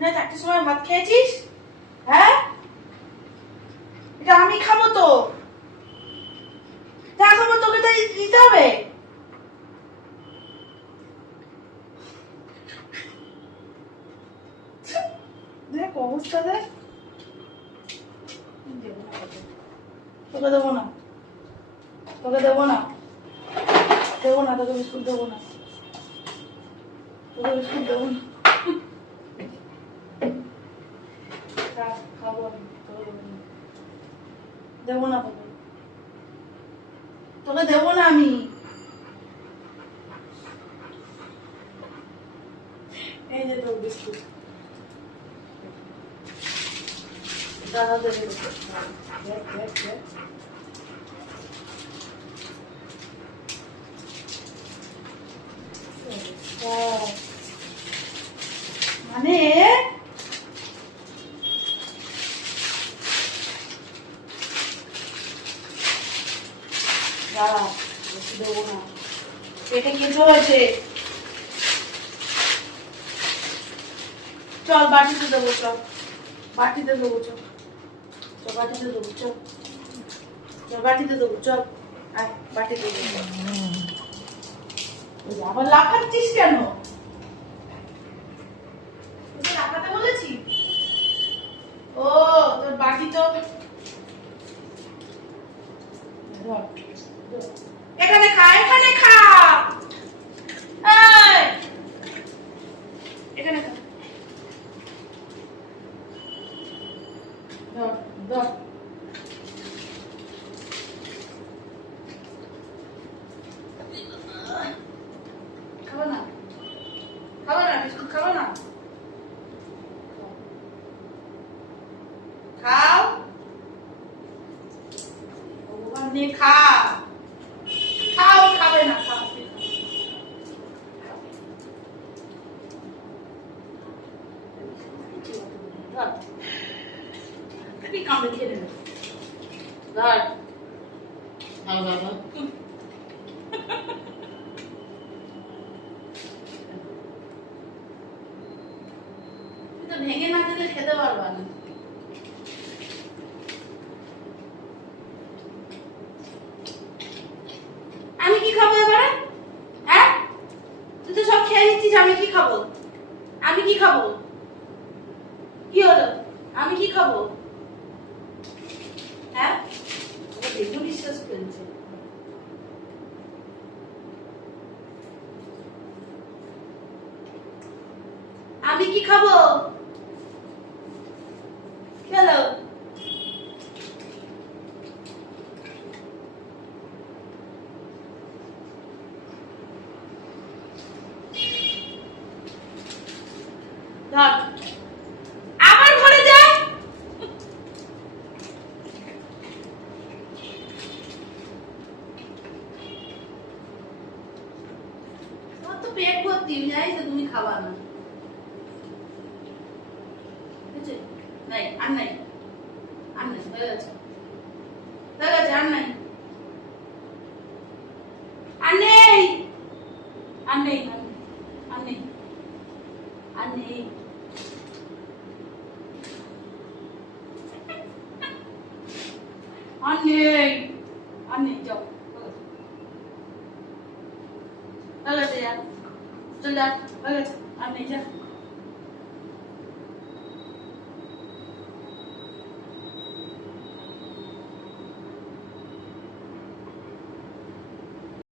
না 4টার সময় ভাত খেয়েছিস? হ্যাঁ, এটা আমি খাবো তো, যা খাবো তোকে তাই দিতে হবে। দেখ অবস্থা দেখ। তোকে দেবো না, তোকে দেবো না, দেবো না, তোকে বিস্কুট দেবো না, তোকে বিস্কুট দেবো না। খাবো আমি, তোকে দেবো না, তোকে তোকে দেবো না আমি। এই যে তোর বিস্কুট, দাদা দেবে। দেখ দেখ দেখ, মানে দাঁড়া, বেশি দেবো না, পেটে কেঁচো হয়েছে। চল বাটিতে দেবো, চল বাটিতে দেবো, চল চল বাটিতে দেবো, চল চল বাটিতে দেবো, চল আয় বাটিতে দেবো। আবার লাফাচ্ছিস কেন? তোকে লাফাতে বলেছি? ও তোর বাটি তো এখানে খা, এখানে খা, এখানে খা, ধর ধর। খাবো না, খাবো না, বিস্কুট খাবো না, খাও ভগবান নিয়ে খা, খাও, খাবে না, খাও কামড়ে খেয়ে নেবে, ধর বাবা। তো ভেঙে না দিলে খেতে পারবা না। আমি কি খাবো এবারে? হ্যাঁ, তুই তো সব খেয়ে নিচ্ছিস, আমি কি খাবো? আমি কি খাবো? কি হলো? আমি কি খাবো? হ্যাঁ, দেখে বিশ্বাস করেছে। আমি কি খাবো? চলো ধর, আবার ঘরে যাই। তোমার তো পেট ভর্তি, যাই তো তুমি খাবা না, নাই আর নাই, আর নাই, হয়ে গেছে, হয়ে গেছে, আর নাই, আর নেই, আর নেই, আর নেই, আর নেই, আর নেই।